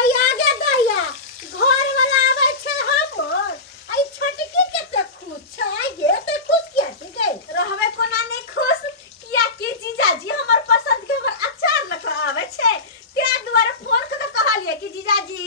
दैया गे दैया घर वाला आवे छे हमर आई छोटकी के त खुश छै गे त खुश किया छी गे रहबे कोना नहीं खुश किया कि जीजाजी हमर पसंद के हमर अचार लगा आवे छे ते दुआरे फोन क के कहलिए कि जीजाजी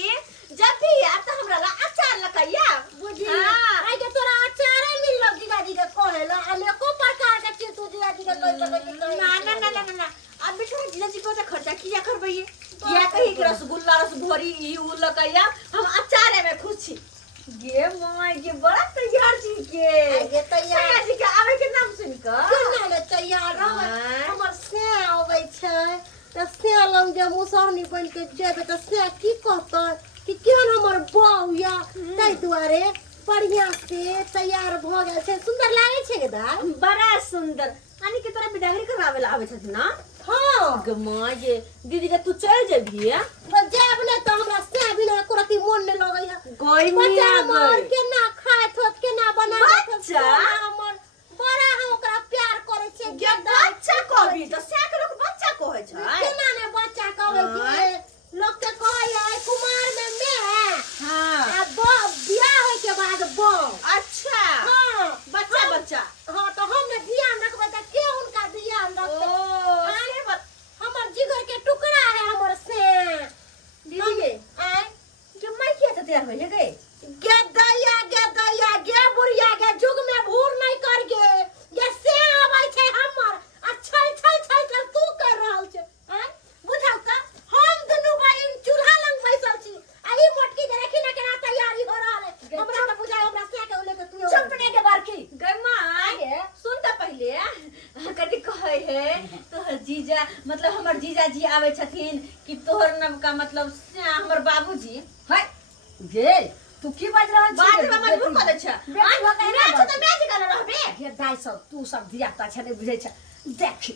जब भी आ त हमरा ला अचार लगाइया बुझी आई के तोरा अचार मिललो जीजाजी के कहेला अनेको प्रकार के चीज तू जीजाजी के कह ना अब बेचारा जीजाजी को तो खर्चा किया करबई किया कही कि रसगुल्ला रसभरी ई उ लगाइया हम अचारे में खुश छी गे माय गे बड़ा तैयार छी गे तैयार जी के आवे के नाम सुन क केना ले तैयार रहबे हमर से आवे छै त से लंग जे मुसहनी बन के जेबे त से की कहतै कि केहन हमर बहू या तै दुआरे बढ़िया से तैयार भ गेल छै सुंदर लागे छै गे दाई बड़ा सुंदर आनी के तोरा बिदागरी करावे ला आवे छथि ना हां गे माय गे दीदी के तू चल जेबी है त जेब ले त हमरा से बिना कोरती मन ने लगै है कोई बच्चा नहीं हमर केना खाय थोत केना बनावे बच्चा? हमर बड़ा हम ओकरा प्यार करे छै गे बच्चा कहबी त से के लोग बच्चा कहै छै केना ने बच्चा कहै छै लोग के कहै है कुमार में मैं हां आ बियाह होय के बाद बो अच्छा हां बच्चा बच्चा हां तो हम ने ध्यान रखबे त के उनका ध्यान रखते हमर जिगर के टुकड़ा है हमर से दीदी गे आय जो मैं किया था तैयार होइले गे गे बुढ़िया के जुग में भूर नहीं कर गे ये से आबै छै हमर आ छल तू कर रहल छै हैं बुझाउ का हम दुनु बहिन चूल्हा लंग बैसल छी आ ई मोटकी के देखी ना केना तैयारी हो रहल है हमरा त बुझाय हमरा से के लेके तू चुपने के बार की गे माय सुन त पहले कथि कहै है तोहर जीजा मतलब हमर जीजा जी आवे छथिन कि तोहर नाम का मतलब हमर बाबूजी है गे तू की बाज रहल छी बात में मजबूर कर दे छ मैच तो मैच कर रहबे गे दाई सब तू सब धियापुता छै नहीं बुझै छ देख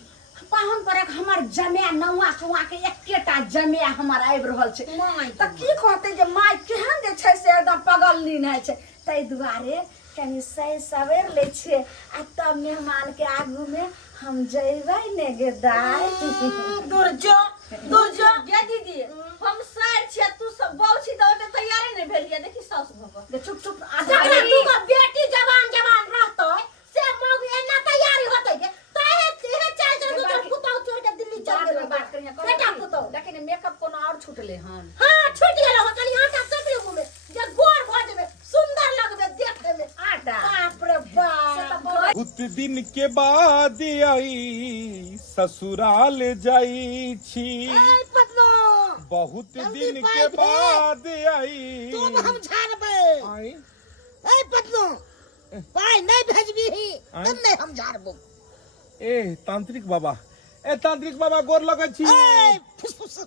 पाहुन परक हमर जमे नौवा सुवा के एकेटा जमे हमर आबि रहल छै माय त की कहते जे माय केहन जे छै से एकदम पगल लीन है छै तै दुआरे कनी सही सवेर ले छै आ तब मेहमान के आगू में हम जइबै ने गे दाई दूर जो गे दीदी हम सर छिया तू सब बहु छी त ओते तैयारी नहीं भेलिया देखी सास भग गे चुप चुप जकरा तू का बेटी जवान रहतै से मग एना तैयारी होतै गे तहे चल तो पुतौ छोड़ के दिल्ली चल गेल बात करिया बेटा पुतौ लेकिन मेकअप कोनो और छूटले हन हां छूट गेल हो कनी आटा सकरी घुमे जे गोर भ जेबे सुंदर लगबे देखे में आटा बाप रे बाप बहुत दिन के बाद आई ससुराल जाई छी आई पतलो बहुत जल्दी दिन पाई के दे। बाद आई तू हम झाड़बे आई ए पतलो पाई नहीं भेजबी आय? तब नहीं हम झाड़बो ए तांत्रिक बाबा गोर लगै छी ए फुस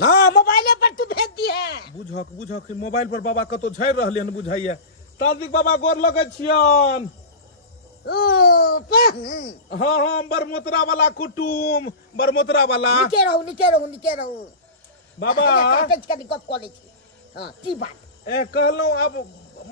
हां मोबाइले पर तू भेज दी है बुझक मोबाइल पर बाबा कतो झड़ रहले हन बुझाइया तांत्रिक बाबा गोर लगै छियन ओ हाँ बरमोतरा वाला कुटुम बरमोतरा वाला निके रहू बाबा कनी गप कॉलेज हां की बात ए कहलौ अब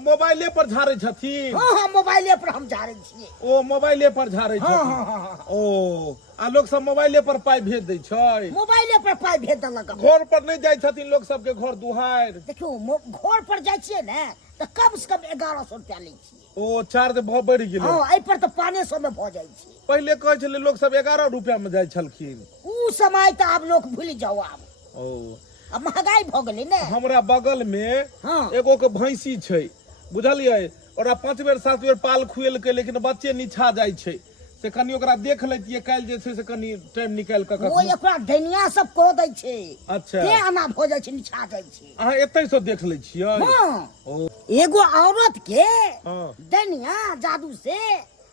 मोबाइले पर झाड़ै छथिन हां मोबाइले पर हम झाड़ै छियै ओ मोबाइले पर झाड़ै छथिन ओ आ लोग सब मोबाइले पर पाई भेज दै छै मोबाइले पर पाई भेज देलक घर पर नहीं जाय छथिन लोग सब के घर दुहार देखियो घर पर जाय छियै ने त कम से कम 1100 रुपया लै छियै ओ चार्ज बहुत बढ़ गेलै हां एहि पर त 500 में भ जाय छै पहले कहै छले लोग सब 11 रुपया में जाय छलखिन उ समय त आप लोग भूल जाओ अब ओ अब महंगाई भ गेलै ने हमरा बगल में हां एगो के भैंसी छै बुझलियै ओकरा 5 बेर 7 बेर पाल खुएल के लेकिन बच्चे निछा जाय छै से कनी ओकरा देख लैतियै काल जे छै से कनी टाइम निकाल के ओ एकरा दैनिया सब कह दै छै अच्छा ते आना भ जाय छै निछा जाय छै अहाँ एतै से देख लै छियै हां ओ एगो औरत के हां दैनिया जादू से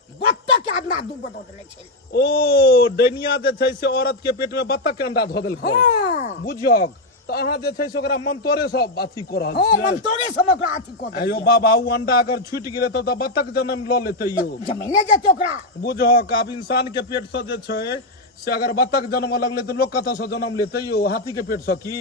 बत्तख के अंडा दू बदल देले छै ओ डैनिया जे छै से औरत के पेट में बत्तख के अंडा धऽ देलकै हां बुझियक तो अहाँ जे छै से ओकरा मंतोरे सब अथी कर रहल हां छियै मन तोरे समय ओकरा अथी कह दे अयो बाबा उ अंडा अगर छूट गेलै तऽ बत्तख जन्म लऽ लेतै यौ जमीने जेते ओकरा बुझक आब इंसान के पेट से जे छै से अगर बत्तख जन्म लगले तऽ लोग कतऽ से जन्म लेतै यौ हाथी के पेट से की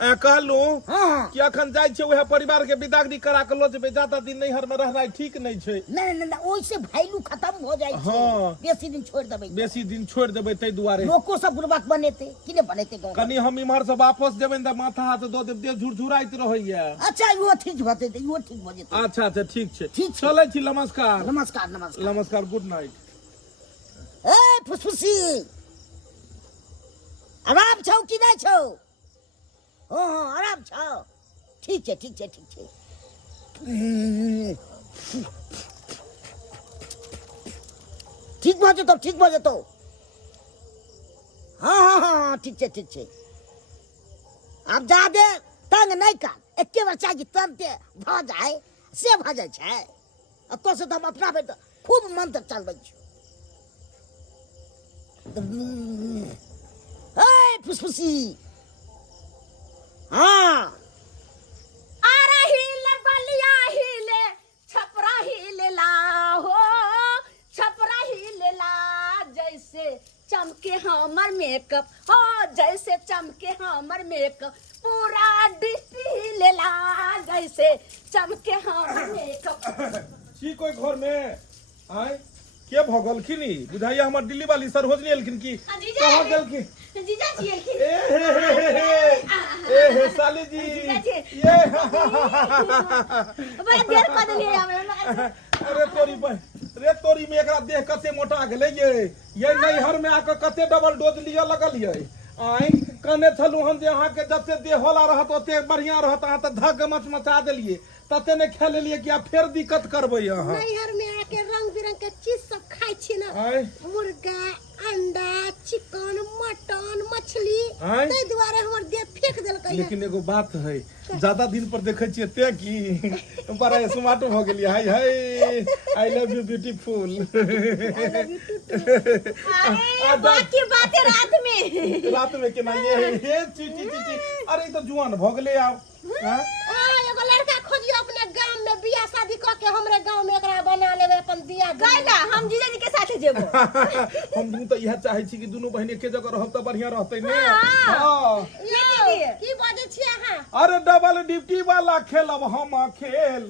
कहलूं हां कि अखन जाय छै वह परिवार के विदागरी करा के लो जेबै ज्यादा दिन नैहर में रहनाइ ठीक नहीं छै नहीं ओइ से वैल्यू खत्म हो जाय हाँ। बेसी दिन छोड़ देबै बेसी दिन छोड़ देबै तै दुआरे लोको सब बुरबक बनेते कि ने बनेते गाँव कनी हम इम्हर से वापस जेबै त माथा हाथ दऽ देब देह झुरझुराइत रहैया अच्छा इहो ठीक भते इहो ठीक भ जेतै अच्छा अच्छा ठीक छै ठीक छै। चलै छी नमस्कार नमस्कार नमस्कार नमस्कार गुड नाइट ए फुसफुसी आराम छौ कि नहीं छौ हाँ हाँ आराम छौ ठीक छै ठीक छै ठीक छै ठीक भ जेतौ ठीक भ जेतौ हाँ हाँ हाँ हाँ ठीक छै आब जादे तंग नहीं कर एके बार चाहिए तुरंते भ जाए से भ जाए छै अतो से तो हम अपना बेटा खूब मंत्र चलबै छी ए फुसफुसी हाँ आ रही ले बलिया हिले छपरा हिले ला हो छपरा हिले ला जैसे चमके हमर मेकअप हो जैसे चमके हमर मेकअप पूरा डिस्ट्री हिले ला जैसे चमके हमर मेकअप छी कोई घर में आय के भगलखिन ई बुझाइया हमर दिल्ली वाली सरोजनी एलखिन की जीजा कहाँ गेलखिन जीजा जी एलखिन ए हे साली जी जीजा जी। ये बड़ा देर कर देलिए हमें अरे तोरी में एकरा देह कते मोटा गेलै ये नैहर में आके कते डबल डोज लिया लगल ये आइ कहने छलू हम जे अहाँ के जते देह होला रहत ओते बढ़िया रहत अहाँ त धग मचा देलिए तते ने खा लेलिए कि आब फेर दिक्कत करबै अहाँ नैहर में आके रंग बिरंग के चीज सब खाई छी ना आय मुर्गा अंडा चिकन मटन मछली आय तै दुआरे हमर देह फेंक देलकै लेकिन एगो बात है ज्यादा दिन पर देखे छियै ते की बड़ा स्मार्ट भ गेलिए हाय हाय आई लव यू ब्यूटीफुल अरे बाकी बातें रात में केना ये चीटी अरे ई तो जुआन भ गेलै आब हाँ? एगो लड़का खोजियो अपने गांव में बियाह शादी क के हमरे गांव में एकरा बना लेबे अपन दिया कैला हम जीजा जी के साथे जेबो हम तो यह चाहे छी कि दुनू बहिन एके जगह रहब त बढ़िया रहतै ने हाँ। हाँ। की बाजै छी अहाँ अरे डबल ड्यूटी वाला खेलब हम खेल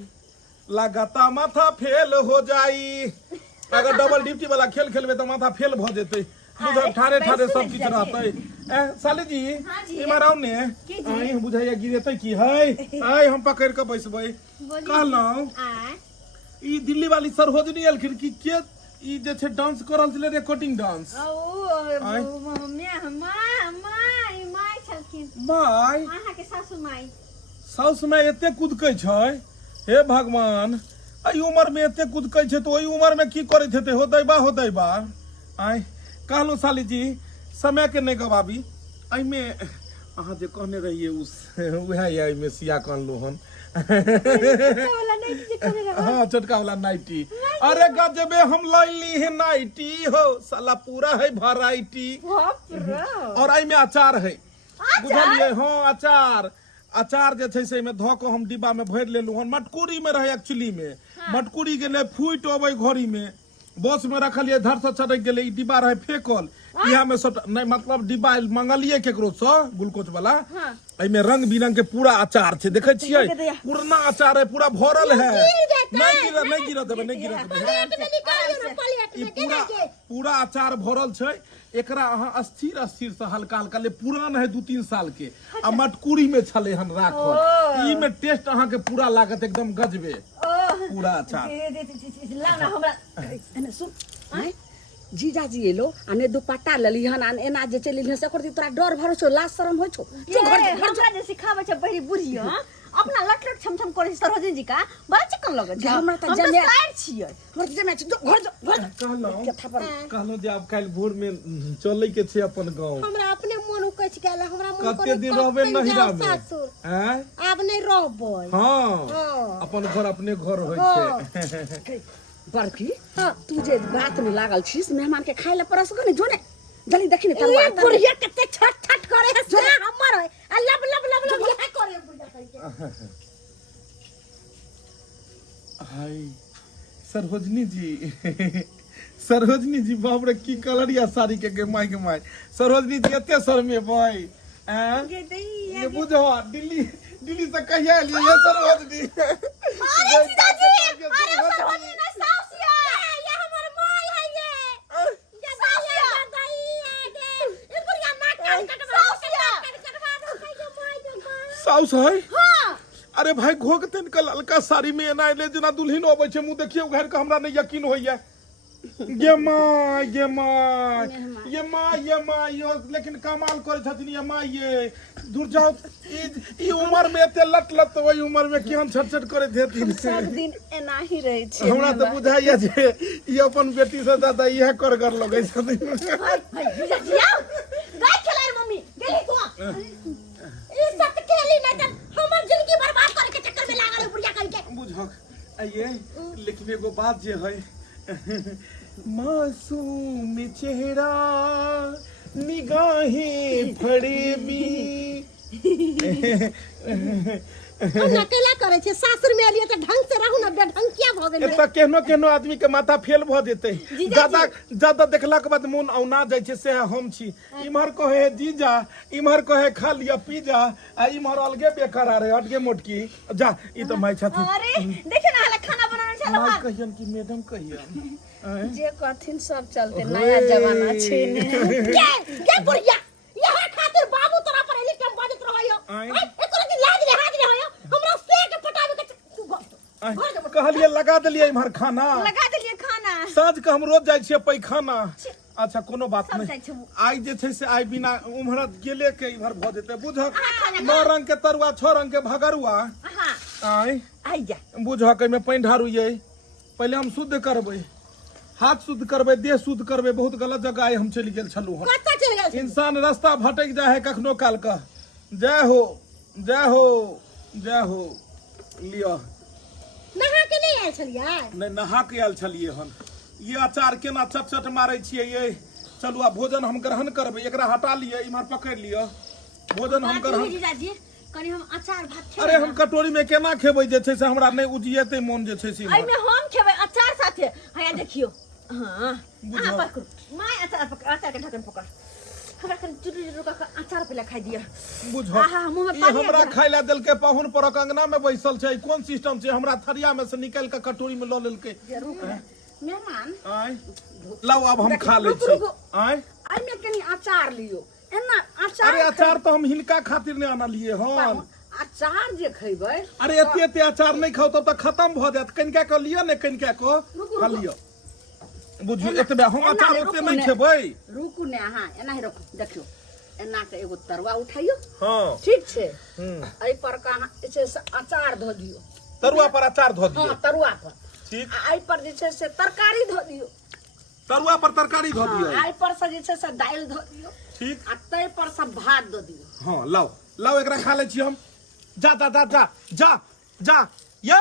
लगाता माथा फेल हो जाई अगर डबल ड्यूटी वाला खेल खेलबे तो माथा फेल भ जेतै बुझल ठारे ठारे सब किछ रहतै ए साली जी हाँ जी। इमहर आउ ने आई हम बुझाइया गिरेतै की है आई हम पकड़ के बैसबै कहलौं ई दिल्ली वाली सरोजनी एलखिन की के ई जे छै डांस करल छलै रिकॉर्डिंग डांस माय छलखिन माय अहाँ के सासू माय साउस में एते कुदकै छै हे भगवान एहि उम्र में एते कुदकै छै तो ओहि उम्र में की करैत हेतै हो दैबा आय कहलौं साली जी समय के नहीं गवाबी एहिमे अहाँ जे कहने रहिए उएह ये एहिमे सिया कहलहुँ हन हाँ छोटका वाला नाइटी अरे गजबे हम लैली है नाइटी हो साला पूरा है वैरायटी और एहिमे अचार है बुझलिए हाँ अचार जे छै से एहिमे धऽ कऽ हम डिब्बा में भरि लेलहुँ हन मटकुरी में रहे एक्चुअली में मटकुरी गेलै फूटि अबै घड़ी में बस में रखलिए धर से छटक गेलै ई डिब्बा रहे फेकल इहा में सब नहीं मतलब डिब्बा मंगलिए केकरो से ग्लूकोज वाला एमे रंग बिरंग के पूरा अचार छै देखे छियै पुरना अचार है पूरा भरल है नहीं गिरत देबे ई पूरा अचार भरल छै एकरा अहाँ स्थिर से हल्का हल्का ले पुरान है 2-3 साल के आ मटकुरी में छले हन राखल ई में टेस्ट अहाँ के पूरा लागत एकदम गजबे पूरा अचार जीजाजी एलो आने दुपट्टा लेली हन आने एना जे चली हन से ओकर तोरा डर भरो छौ लाज शरम होइ छौ हमरा जे सिखाबै छै बड़ी बुढ़ी अपना लटलट छमछम करे सरोजनी जी का बड़ा चिकन लगे छै हमरा त हम जमे साइड छियै हमर त जमे घर कहलौं जे आब काल्हि भोर में चलै के छै अपन गांव हमरा अपने मन उकछ गेल हमरा मन कते दिन रहबे नहिरा में हैं आब नहीं रहबै हां अपन घर अपने घर होइ छै बड़की तू जे बात में लागल छीस मेहमान के खाए ले परस गने जो ने जल्दी देखी ने ये बुढ़िया कते छट छट करे है से हमर है आ लब लब लब लब ये करे बुढ़िया कह हाय सरोजनी जी बाप रे की कलरिया साड़ी के माय सरोजनी जी एते सर में भाई ये बुझो दिल्ली से कहिया लिए ये सरोजनी अरे जीजाजी अरे सरोजनी ना साउस ये हमर माय है ये साउस है हाँ अरे भाई घोक तेन के ललका साड़ी में एना ले जना दुल्हन अबै छै मुंह देखियो घर के हमरा नहीं यकीन होइया ये माँ यो लेकिन कमाल करे छथिन ये माँ ये दूर जाओ ई उम्र में एते लट लट ओई उम्र में केहन छटछट करे देथिन सब दिन एना ही रहे छै हमरा तो बुझाइया जे ई अपन बेटी से ज्यादा इहे कर कर लगे छथिन जीजा जी आओ गाय खेलार मम्मी गेली तू ई सब खेली नहीं त हमर जिंदगी बर्बाद करे के चक्कर में लागल बुढ़िया करके बुझक आइए लेकिन एगो बात जे है मासूम चेहरा निगाहें फड़ेबी हम अकेला करे छे सासुर में एलिए त ढंग से रहू न ढंग किया भ गेल एत केहनो केहनो आदमी के माथा फेल भ जेते ज्यादा ज्यादा देखला के बाद मन औना जाय छे से हम छी इमहर कहे जीजा इमहर कहे खा लिया पी जा आ इमहर अलगे बेकरार है हटगे मोटकी जा ई तो माय छथि अरे देखे ना हला खाना बनाने चलो माय कहियन कि मैडम कहियन जे कथिन सब चलते नया जमाना छै ने के बुढ़िया यह खातिर बाबू तोरा पर एली टाइम बाजत रहयो एको की लाज रे हाज रे होयो हमरा से के पटावे के कहलिए लगा देलिए इमहर खाना लगा देलिए खाना साँझ के हम रोज जाय छियै पैखाना अच्छा कोनो बात सब नहीं जाइ छै आई जे छै से आई बिना उम्हर गेले के इधर भ जेते बुझक 9 रंग के तरुआ 6 रंग के भगरुआ हां आई आई जा बुझक में पानी ढारुए पहले हम शुद्ध करबै हाथ शुद्ध करबै देह शुद्ध करबै बहुत गलत जगह आइ हम चलि गेल छलू हम कत्ता चल गेल इंसान रास्ता भटक जाए है कखनो काल का जय हो जय हो जय हो लिया नहा के नहीं आयल छलियै नहीं नहा के आयल छलिए हम ये अचार केना चट चट मारे छियै ये चलू आ भोजन हम ग्रहण करबै एकरा हटा लिए इमहर पकड़ लिया भोजन हम ग्रहण जीजा जी कनी हम अचार भात खेबै अरे हम कटोरी में केना खेबै जे छै से हमरा नहीं उजिएते मोन जे छै से आई में हम खेबै अचार साथे हया देखियो हां आ पकड़ माय अचार के ढक्कन पकड़ हमरा कन चुटू चुटू का अचार पहले खाइ दिया बुझो आहा मुंह में ई पानी हमरा खाइ ला देलके पाहुन पर अंगना में बैसल छै कोन सिस्टम छै हमरा थरिया में से निकाल के कटोरी में ल लेलके मेहमान आय लाओ अब हम खा ले छी आय आई में कनी अचार लियो एना अचार अरे अचार तो हम हिनका खातिर ने आनलिए हन अचार जे खैबै अरे एते एते अचार नहीं खाओ तब तक खत्म भ जात कनिका के लियो ने कनिका को खा लियो बुझियो एतबे हम अचार ओते नहीं खेबै रुकू ने हां एना ही रुकू देखियो एना के एगो तरुआ उठाइयो हां ठीक छै एहि पर का जे छै अचार धो दियो तरुआ पर अचार धो दियो हां तरुआ पर ठीक आ एहि पर जे छै से तरकारी धो दियो तरुआ पर तरकारी धो दियो एहि पर से जे छै से दाल धो दियो ठीक आ तै पर से भात दो दियो हां लाओ लाओ एकरा खा ले छी हम जा जा जा जा जा जा ये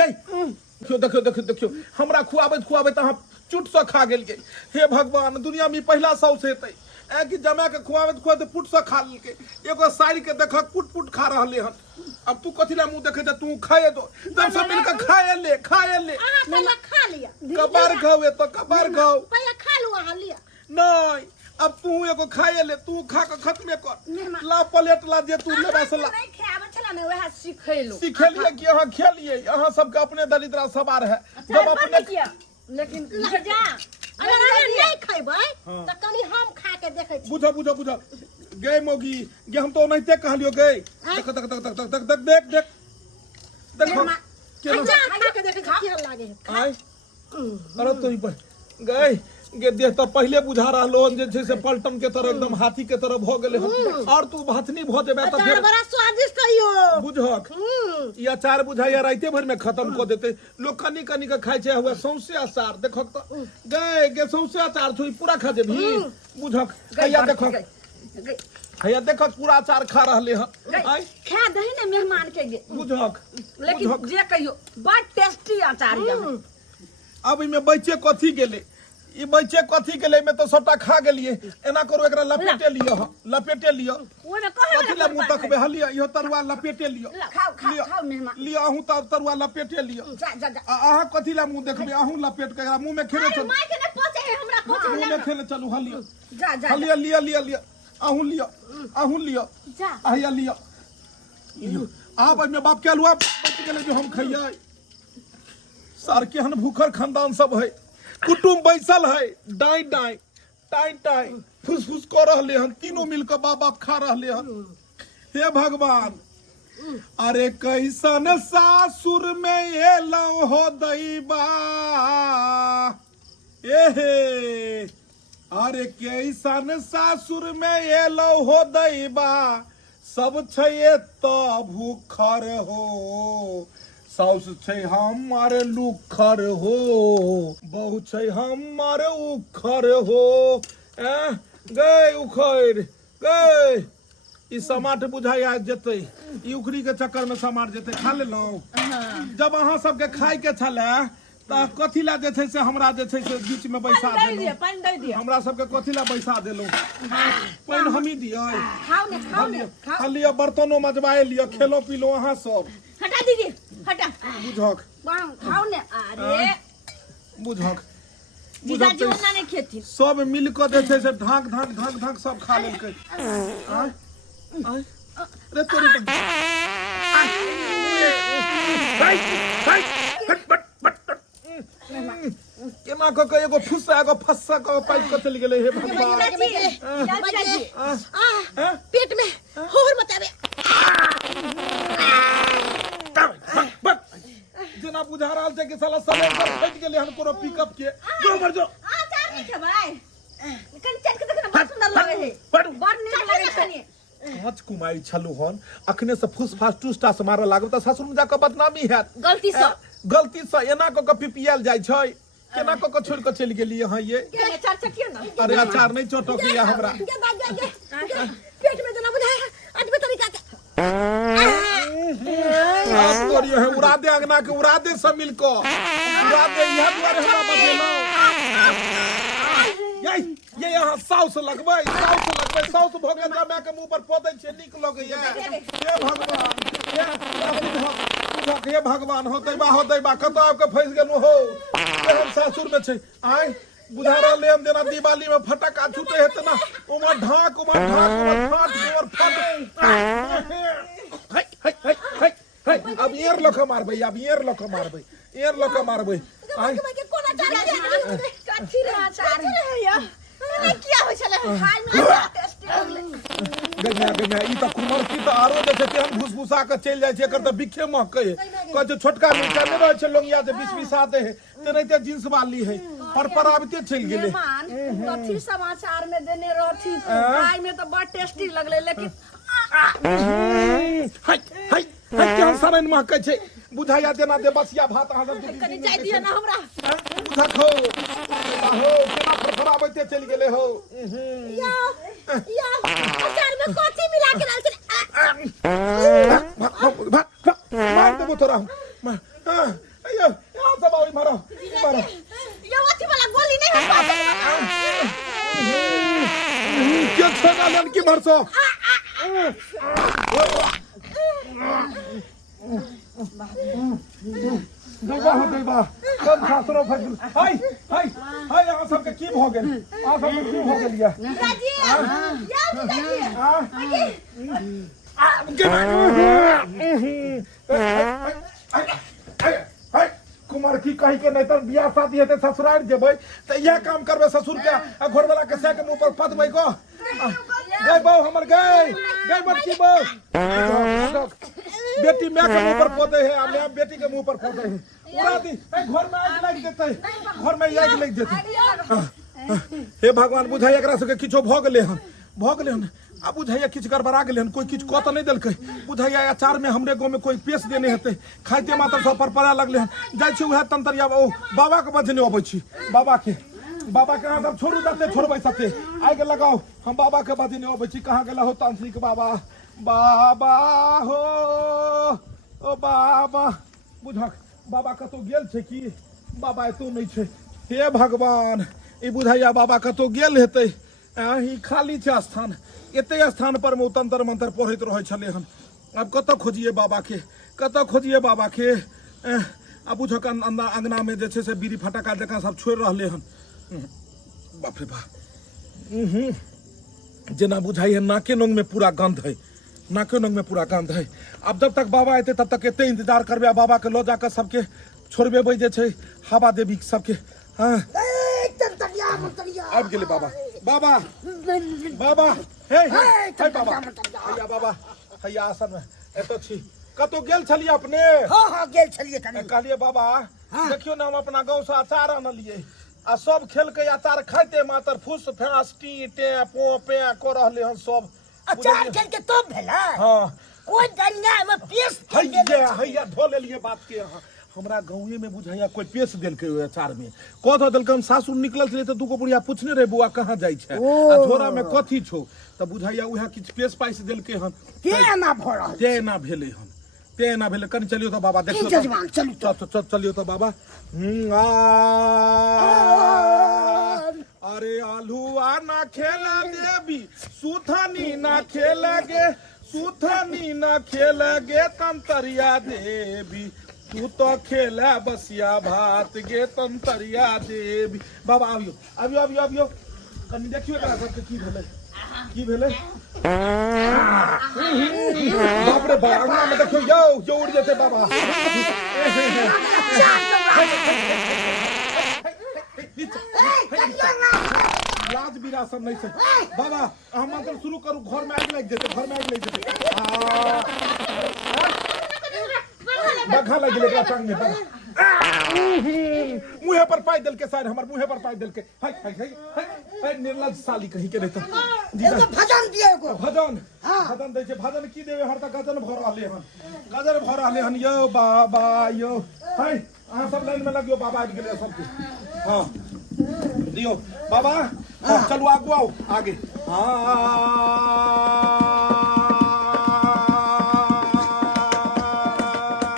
देखियो देखियो देखियो देखियो हमरा खुआबैत अहाँ चुट से खा गेलिए हे भगवान दुनिया में पहला सौस हेतै ए कि जमा के खुआबैत पुट से खा लेलकै एगो साड़ी के देखक पुट पुट खा रहले हन अब तू कथि ला मुंह देखे जा तू खाए दो जब सब मिल के खाए ले आहा पहले खा लिया कबार खाओ तो कबार खाओ पहले खा लू आहा लिया नहीं अब तू एगो खाए ले तू खा के खत्मे कर ला प्लेट ला जे तू लेबा से ला नहीं खाबे छला ने वह सिखैलो सिखेलिए कि अहाँ खेलिए अहाँ सबके अपने दरिद्रा सवार है जब अपने किया लेकिन जा अगर अहाँ नहीं खैबै त कनी हम खा के देखै छी बुझो बुझो बुझो गए मोगी ये हम तो नहीं कहलियो गए देख देख देख देख देख देख देख देख देखो अच्छा खा के देखै छी केहन लागे है आय अरे तो पर गए गे देह तो पहले बुझा रहलो जे छै से पलटन के तरह एकदम हाथी के तरह भ गेले और तू भाथनी भ जेबे त अचार बड़ा स्वादिष्ट है यो बुझक ई अचार बुझाइया राइते भर में खत्म क देते लोग कनी कनी के खाइ छै हुए सौंसे अचार देखक त गए गे सौंसे अचार छोई पूरा खा जेबी बुझक हैया देखक हैया देखक पूरा अचार खा रहले ह आय खा दही ने मेहमान के गे बुझक लेकिन जे कहियो बड़ टेस्टी अचार है अब इमे बच्चे कथी गेले ई बच्चे कथी गेले में तो सबटा खा गेलिए एना करो एकरा लपेटे लियो लपेटे लियो ओए में कहे कथी ला मुंह तक बहलिया इहो तरुआ लपेटे लियो खाओ खाओ खाओ मेहमान लियो अहूं तरुआ लपेटे लियो जा जा जा अहाँ कथी ला मुंह देखबे अहूं लपेट के एकरा मुंह में खेले चल माय के ने पहुंचे है हमरा मुंह में खेले चलू हलियो जा जा हलियो लियो लियो लियो अहूं लियो जा आया लियो आप में बाप के हलवा बच गेले जो हम खइयै सार के हन भूखर खानदान सब है कुटुम बैसल है डाई डाई टाई टाई फुस फुस कर रहले हन तीनों मिलकर बाप बाप खा रहले हन हे भगवान अरे कैसन सासुर में ये लो हो दैबा एहे, अरे कैसन सासुर में ये लो हो दैबा, सब छे तो भूखर हो, साउस छै हमार लुखर हो, बहु छै हमार उखर हो। गए उखर गए ई समाट बुझाया जेतै, ई उखरी के चक्कर में समाट जेतै। खा लेलौं? जब अहाँ सबके खाय के छले त कथी ला जे छै से हमरा जे छै से बीच में बैसा देलौं। पानी दे दियो। हमरा सबके कथी ला बैसा देलौं? पानी हमी दियै? खाओ ने खा लियो, बर्तनो मजबाए लियो, खेलो पीलो अहाँ सब। हटा दीदी हटा। बुझक खाओ ने। अरे बुझक जीजाजी ओना नहीं खेती। सब मिल के जे छै से ढाक ढाक ढाक ढाक सब खा लेलकै। आय आय रे तोरे तो केना क के एगो फुस्सा एगो फस्सा क पाइप के चली गेलै। हे भगवान पेट में और बतावे जना बुझा रहल छै कि साला समय पर फट गेलै हन कोनो पिकअप के। जो मर जो अचार नहीं खेबै। कन चल के देखना बहुत सुंदर लगे है। बड़ बड़ नीक लगे छनी। पांच कुमाई छलु हन, अखने से फुस फास टूस्टा से मारऽ लागब त ससुर में जाके बदनामी हैत। गलती से एना क के पिपियल जाय छै, केना क के छोड़ के चल गेली यहाँ ये। अचार चखियो ना। अरे अचार नहीं चटकिया हमरा। पेट में जना बुझाया अजबे तरीका के आप तोरी है उड़ा दे, अंगना के उड़ा दे सब मिल को उड़ा दे। यह दुआरे हमरा बजेलो ये यहाँ साउस लगबै, साउस भोगे जमा के मुंह पर पोदै छै, नीक लगे ये। हे भगवान हे भगवान हो दैबा कत आपके फंस गेलु हो। एहन सासुर में छै आय बुझा रहले हम देना दिवाली में फटका छूटे हेत ना, उमर ढाक उमर फाट उमर फट। अब एर लख मारबै, अब एर लख मारबै आय कोना चार कच्ची रे अचार क्या हो छले खाय में टेस्टी लगले। गन्ना ई त कुमर की त आरो जे छै हम घुसघुसा के चल जाय छै, एकर त बिखे महकै है। कह छोटका मिर्चा नै रहै छै लोंगिया जे 20 आते है, तेनाहिते जींस वाली है पर आबते चल गेलै। कथी समाचार में देने रहथी, खाय में तो बड़ टेस्टी लगले, लेकिन हाय केहन सरन महकै छै बुझाया देना दे बसिया भात अहाँ सब कनी जाय दियो ना हमरा। बुझा खो हो केना फरफराबते चल गेलै हो। या अचार में कथी मिला के डाल छले? मार देबो तोरा अयो यहाँ सब आबै मारो ये अथी वाला गोली नहीं है के छोड़ा लन की मरसो। दैबा सब सासुरो फस गेल। हाय अहाँ सबके की भ गेल? अहाँ सबके की भ गेल या जीजाजी कुमार की कही के नहीं तो बियाह शादी हेते ससुराल जेबै त यह काम करबे ससुर के घर वाला के से के मुंह पर पदबै को। गई बहु हमर गई बच्ची बहु बेटी मैं के मुंह पर पोते है, आ मैं बेटी के मुंह पर पोते है। उड़ा दी घर में आग लग देते, घर में आग लग देते। हे भगवान बुझाई एकरा सबके किछो भ गेलै हन अब बुझाइया किछ गड़बड़ा गेलै हन, कोई किछ क त नहीं देलकै। बुझाइया अचार में हमरे गांव में कोई पेश देने हेतै, खाइते मात्र सब पर पड़ा लगले हन। जाय छी उहे तंतरिया ओ बाबा के बजने अबै छी, बाबा के अहाँ सब छोड़ू दते छोड़बै सते आइ के लगाओ। हम बाबा के बजने अबै छी। कहाँ गेला हो तांत्रिक बाबा? बाबा हो ओ बाबा बुझक बाबा कतो गेल छै की? बाबा एतो नहीं छै। हे भगवान ई बुझाइया बाबा कतो गेल हेतै, ई खाली छै स्थान। एते स्थान पर में तंत्र मंत्र पढ़ैत रहै छलै हन। अब कतऽ खोजिए बाबा के? अब बुझक अंगना में जे छै से बीड़ी फटाका जकाँ सब छोड़ि रहले हन। बाप रे बाप जेना बुझाइए नाके नोंग में पूरा गंध है। अब जब तक बाबा एते तब तक एते इंतजार करबे, बाबा के लो जाकर सबके छोड़बे जे छै हवा देवी सबके। अब गेले बाबा हे बाबा हैया बाबा हैया आसन में एतो छी कतो गेल छलिए अपने हाँ हाँ गेल छलिए कनी कहलिए बाबा देखियो ना हम अपना गांव से अचार आनलिए आ सब खेल के अचार खाइते मातर फुस फास टी टे पो पे को रहले हन सब अचार खेल के तो भेला हां कोई डंगा में पेश हैया धो लेलिए बात के यहाँ हमरा गाँवे में बुझाइया कोई पेश देल के अचार में कह देल हम सासुर निकलल छले त दुगो बुढ़िया पूछने रहे बुआ कहाँ जाई छै आ झोरा में कथी छौ त बुझाइया उहा किछ पेश पाइस देल के हन तेना भरा तेना भेले हन तेना भेले कनी चलियो त बाबा देखियो जजमान चलू चलियो त बाबा अरे आलूआ ना खेला देवी सुथनी ना खेलेगे सुथनी ना खेलेगे तंतरिया देवी तू तो खेला बसिया भात गे तंतरिया देवी बाबा आबियो आबियो आबियो आबियो कनी देखियो एकरा सबके की भेले बाप रे बाप अंगना में देखियो यो उड़ जेते बाबा लाज विरासत नहीं छै बाबा हम मंत्र शुरू करू घर में आग लग जेते घर में आग लग जेते बखा लग गेले टांग में मुंह पर पाई देल के सारे हमर मुंह पर पाई देल के हाय हाय हाय हाय निर्लज साली कहि के रहत एगो भजन दियो एगो भजन भजन दै छै भजन की देबे हर त गजन भर रहले हन गजन भर रहले हन यो बाबा यो हाय अहाँ सब लाइन में लगियो बाबा आबि गेले सबके हां दियो बाबा चलू आगू आओ आगे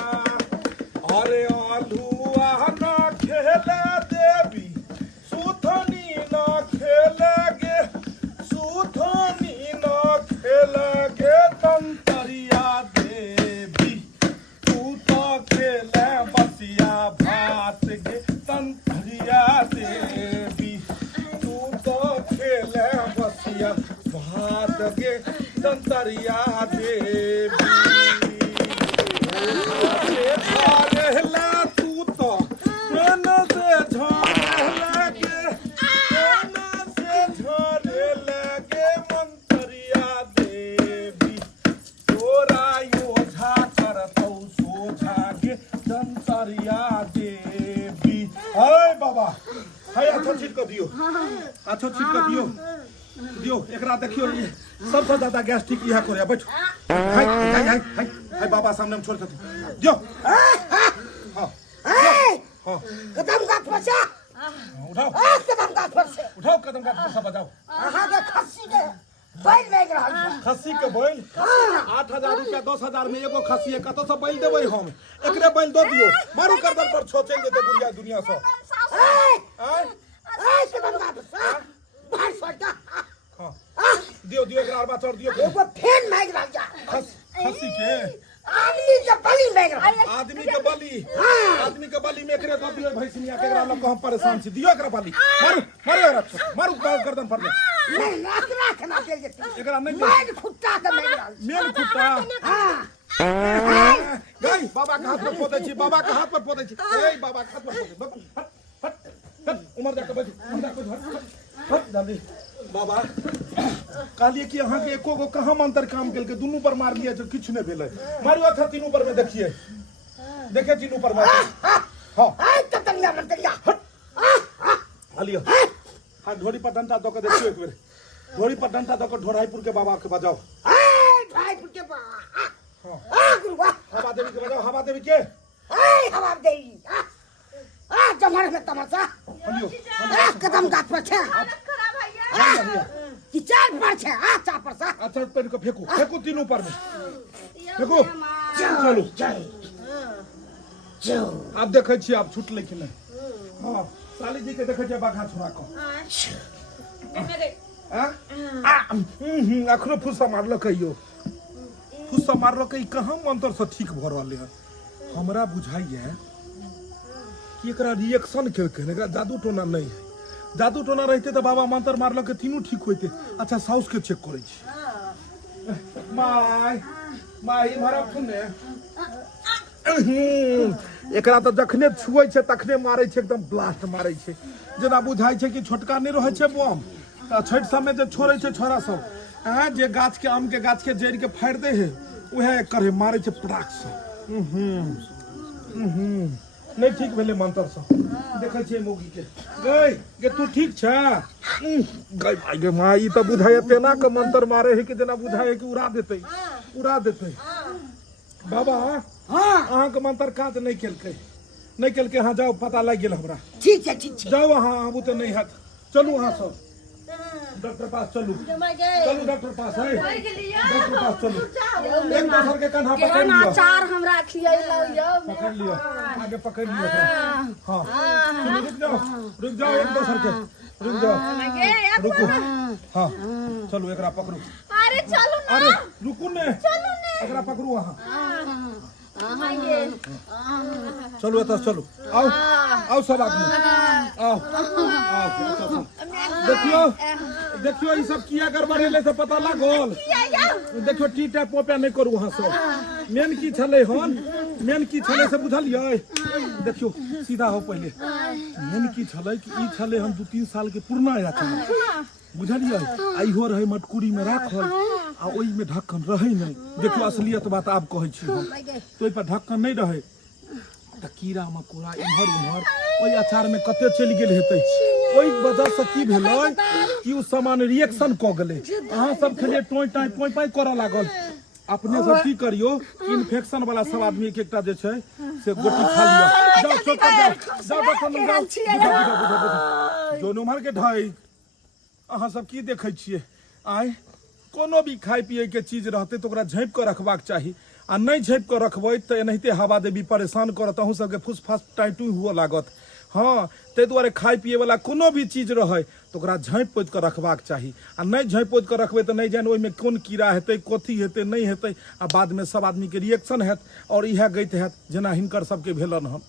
अरे आलूआ ना खेले देवी सुथनी ना खेलेगे सुथनी ना खेलेगे तंतरिया देवी तू तो खेले बसिया भात गे तंतरिया देवी तू तो खेले बसिया भात गे तंतरिया देवी झारेला तू तो मन से झारे लगे मंतरिया देवी तोरा योझा करतौ सोझा गे तंतरिया देवी हाय बाबा हाय अच्छा चीज को दियो अच्छा चीज को दियो दियो एकरा देखियो ये सबसे ज्यादा गैस्ट्रिक इहा करे बैठो हाय हाय हाय हाय हाय बाबा सामने में छोड़ के दियो हां हां कदम का फसा उठाओ कदम का फसा उठाओ कदम का फसा बजाओ अहाँ के खस्सी के बैल बेच रहल छै खस्सी के बैल 8000 रुपया 10000 में एगो खस्सी है कत से बैल देबै हम एकरे बैल दो दियो मारू गर्दन पर छो चल जेते बुढ़िया दुनिया से कदम का फसा बाहर सटा हां दियो दियो एकरा और बात और दियो एगो फेन माइक रह जा खस्सी के आदमी के बलि माइक रह आदमी के बलि में एकरे दो दियो भैंसिया के एकरा लोग हम परेशान छी दियो एकरा बलि मारू मारू गर्दन पर नहीं नाकरा खना के जेती एकरा नहीं मेन खुट्टा के माइक रह मेन खुट्टा हां गई बाबा के हाथ पर पोदै छी बाबा के हाथ पर पोदै छी ए बाबा के हाथ पर पोदै हट उमर जाके बैठ हम जाके हट जल्दी बाबा कहलिए कि अहाँ के एको गो कहाँ मंत्र काम केलके दुनू पर मार लिया जो किछ नहीं भेलै मारियो था तीनों पर में देखिए देखे तीनों पर मार हां आई ततलिया मंतरिया हलियो हां ढोरी पर डंडा दो के देखियो एक बेर ढोरी पर डंडा दो के ढोराईपुर के बाबा के बजाओ ढोराईपुर के बाबा हां गुरुवा हवा देवी के बजाओ हवा देवी के हवा देवी जमर में तमाशा हलियो कदम गाछ पर छे कि चार पर छे चार पर सा अच्छा पेन को फेंकू तीनों पर में फेंकू चलो जो आप देखे छी आप छूट लेकिन हां साली जी के देखे छी बाघा छोरा को अखनो फुस्सा मारल कहियो फुस्सा मारल कई कहां मंत्र से ठीक भ रहले है हमरा बुझाइए कि एकरा रिएक्शन केलकै एकरा जादू टोना नहीं है जादू टोना रहते तो बाबा मंत्र मारल के तीनों ठीक होते अच्छा साउस के चेक करे छी माय माय मारा फुने एकरा तो जखने छुए छे तखने मारे छे एकदम ब्लास्ट मारे छे जेना बुझाई छे कि छोटका नहीं रहे छे बम त छठ समय जे छोड़े छे छोरा सब जे गाछ के आम के गाछ के जड़ के फाड़ दे है वह करे मारे छे पटाक से नहीं ठीक भेले मंतर से देखे छे मोगी के गई गे तू ठीक छ गई भाई गे माँ ई त बुझाए तेना के मंतर मारे है कि जेना बुझाए कि उड़ा देते बाबा हाँ अहाँ के मंतर काज नहीं केलके हाँ जाओ पता लग गेल हमरा ठीक है जाओ अहाँ आबू तो नहीं हैत चलू अहाँ सब डॉक्टर पास चलू डॉक्टर पास है डॉक्टर पास चलू एक दूसर के कंधा पकड़ केहन लियो अचार हमरा खियैलौ यौ पकड़ लियो आगे पकड़ लियो हाँ चलो रुक जाओ एक दूसर के रुक जाओ रुको हाँ चलो एकरा पकड़ू अरे चलो ना अरे रुकू ने एकरा पकड़ू अहाँ चलो एतऽ चलो आओ सब आदमी आओ देखियो ई सब किया गड़बड़ेले से पता लागल देखियो टीटा पोपे नहीं करू अहाँ सब मेन की छले से बुझलियै देखियो सीधा हो पहले मेन की छले कि ई छले हम 2-3 साल के पुरना यात्रा बुझलियै आई हो रहे मटकुरी में राखल आ ओई में ढक्कन रहे नहीं देखियो असलियत बात आब कहै छी हम तो ओई पर ढक्कन नहीं रहे त कीड़ा मकोड़ा इम्हर ओई अचार में कते चलि गेल हेतै ओई वजह से की भेलै कि उ सामान रिएक्शन क गेलै अहाँ सब खेलिए टोय टाई पोय पाई करऽ लागल अपने सब की करियो इन्फेक्शन वाला सब आदमी के एकटा जे छै से गोटी खा लियो जाओ दोनों मार के ढाई अहाँ सब की देखै छियै आइ कोनो भी खाय पिए के चीज रहते तो ओकरा झाँपि के रखबाक चाही आ नहीं झाँपि के रखबै तो एनाहिते हवा देवी परेशान करत अहूँ सबके फुसफास टाइटू हुआ लागत हाँ ताहि दुआरे खाय पिए वाला कोनो भी चीज रहे तो ओकरा झाँपि पोति के रखबाक चाही आ नहीं झाँपि पोति के रखबै तो नहीं जान ओहिमे कोन कीड़ा हेतै कथी हेतै नहीं हेतै आ बाद में सब आदमी के रिएक्शन हैत और इएह गइत हैत जेना हिनकर सबके भेलन हन।